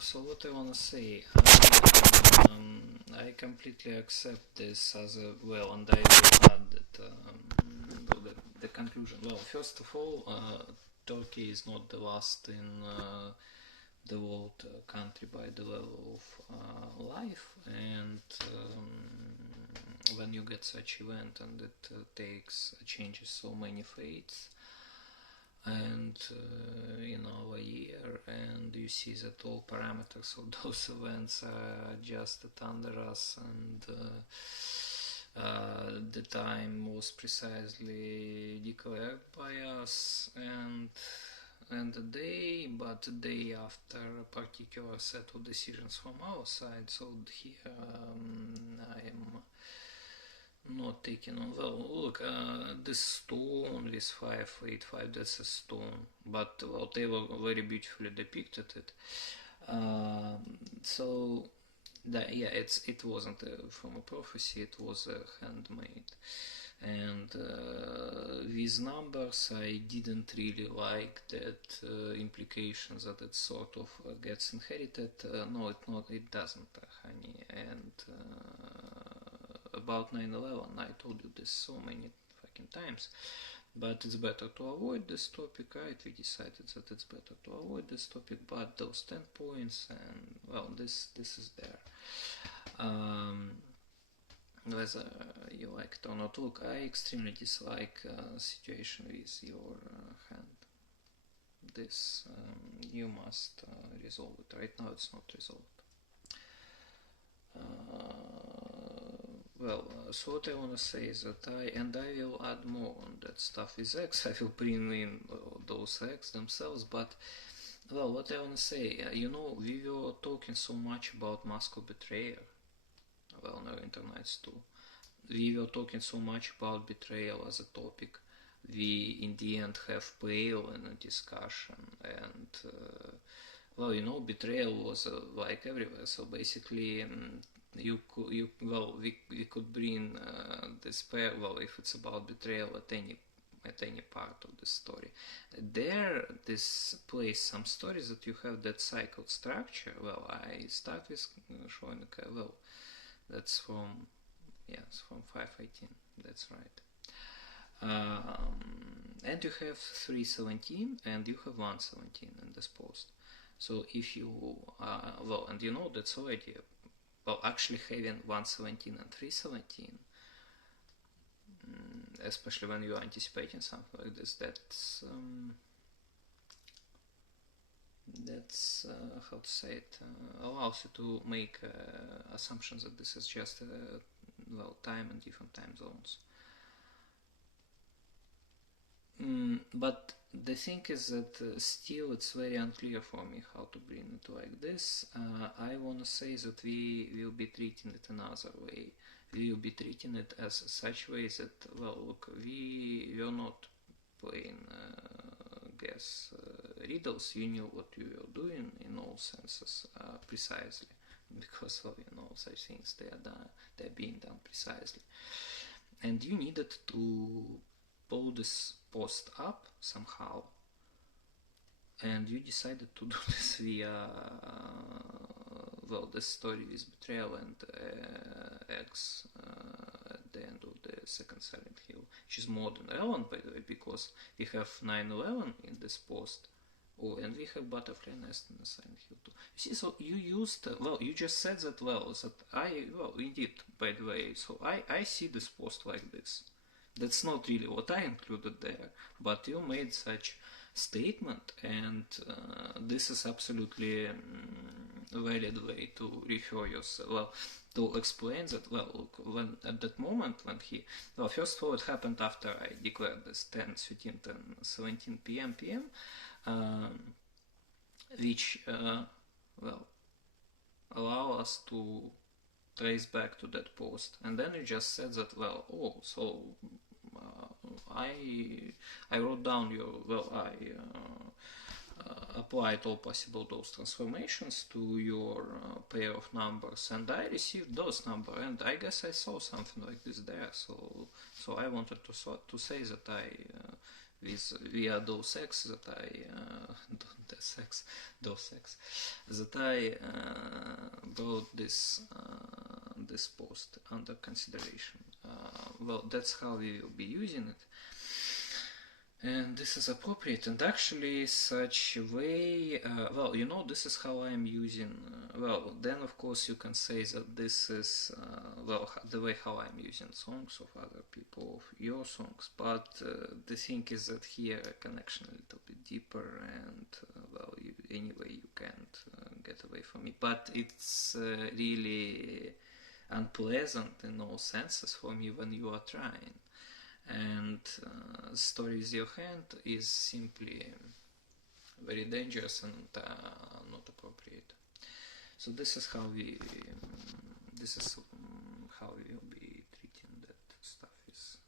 So what I wanna say, I completely accept this as a well, and I will add that the conclusion. Well, first of all, Turkey is not the last in the world country by the level of life, and when you get such event and it takes changes so many fates and in our year, and you see that all parameters of those events are adjusted under us, and the time was precisely declared by us, and the day, but the day after a particular set of decisions from our side. So here I am not taking on. Well, look, this stone with 585, that's a stone, but well, Taylor very beautifully depicted it. So that, yeah, it wasn't from a prophecy, it was handmade. And with numbers, I didn't really like that implications that it sort of gets inherited. No, it doesn't, honey. And about 9/11, I told you this so many fucking times, but it's better to avoid this topic, right? We decided that it's better to avoid this topic, but those 10 points, and well, this is there. Whether you like it or not, look, I extremely dislike situation with your hand. This you must resolve it. Right now it's not resolved. Well, so what I want to say is that I will add more on that stuff with X. I will bring in those X themselves, but well, what I want to say, we were talking so much about Moscow betrayal. Well, no, internets too. We were talking so much about betrayal as a topic. We in the end have Pale in a discussion, and well, betrayal was like everywhere. So basically, we could bring despair. Well, if it's about betrayal at any part of the story, this plays some stories that you have that cycled structure. Well, I start with showing well, that's from 518. That's right. And you have 317 and you have 117 in this post. So if you and that's already actually having 117 and 317, especially when you're anticipating something like this, that's how to say it, allows you to make assumptions that this is just time and different time zones. But the thing is that still it's very unclear for me how to bring it like this. I want to say that we will be treating it another way. We will be treating it as such way that, well, look, we were not playing guess riddles. You knew what you were doing in all senses precisely, because such things they're being done precisely, and you needed to pull this post up somehow, and you decided to do this via the story with betrayal and X at the end of the second Silent Hill, which is more than relevant, by the way, because we have 9/11 in this post. Oh, and we have Butterfly Nest in the Silent Hill too. You see, so you used, you just said that, indeed, by the way, so I see this post like this. That's not really what I included there, but you made such statement, and this is absolutely a valid way to refer yourself, to explain that, look, when at that moment when first of all, it happened after I declared this 10, 13, 10, 17 p.m. Which, allow us to trace back to that post, and then you just said that, I wrote down I applied all possible those transformations to your pair of numbers, and I received those numbers, and I guess I saw something like this there. So I wanted to say that I via those X that I those X that I brought this post under consideration. Well, that's how we will be using it. And this is appropriate, and actually such a way, well, this is how I'm using, well, then of course you can say that this is, well, the way how I'm using songs of other people, of your songs, but the thing is that here a connection a little bit deeper, and, well, anyway, you can't get away from me, but it's really unpleasant in all senses for me when you are trying. And Story with Your Hand is simply very dangerous and not appropriate. So this is how we will be treating that stuff. Is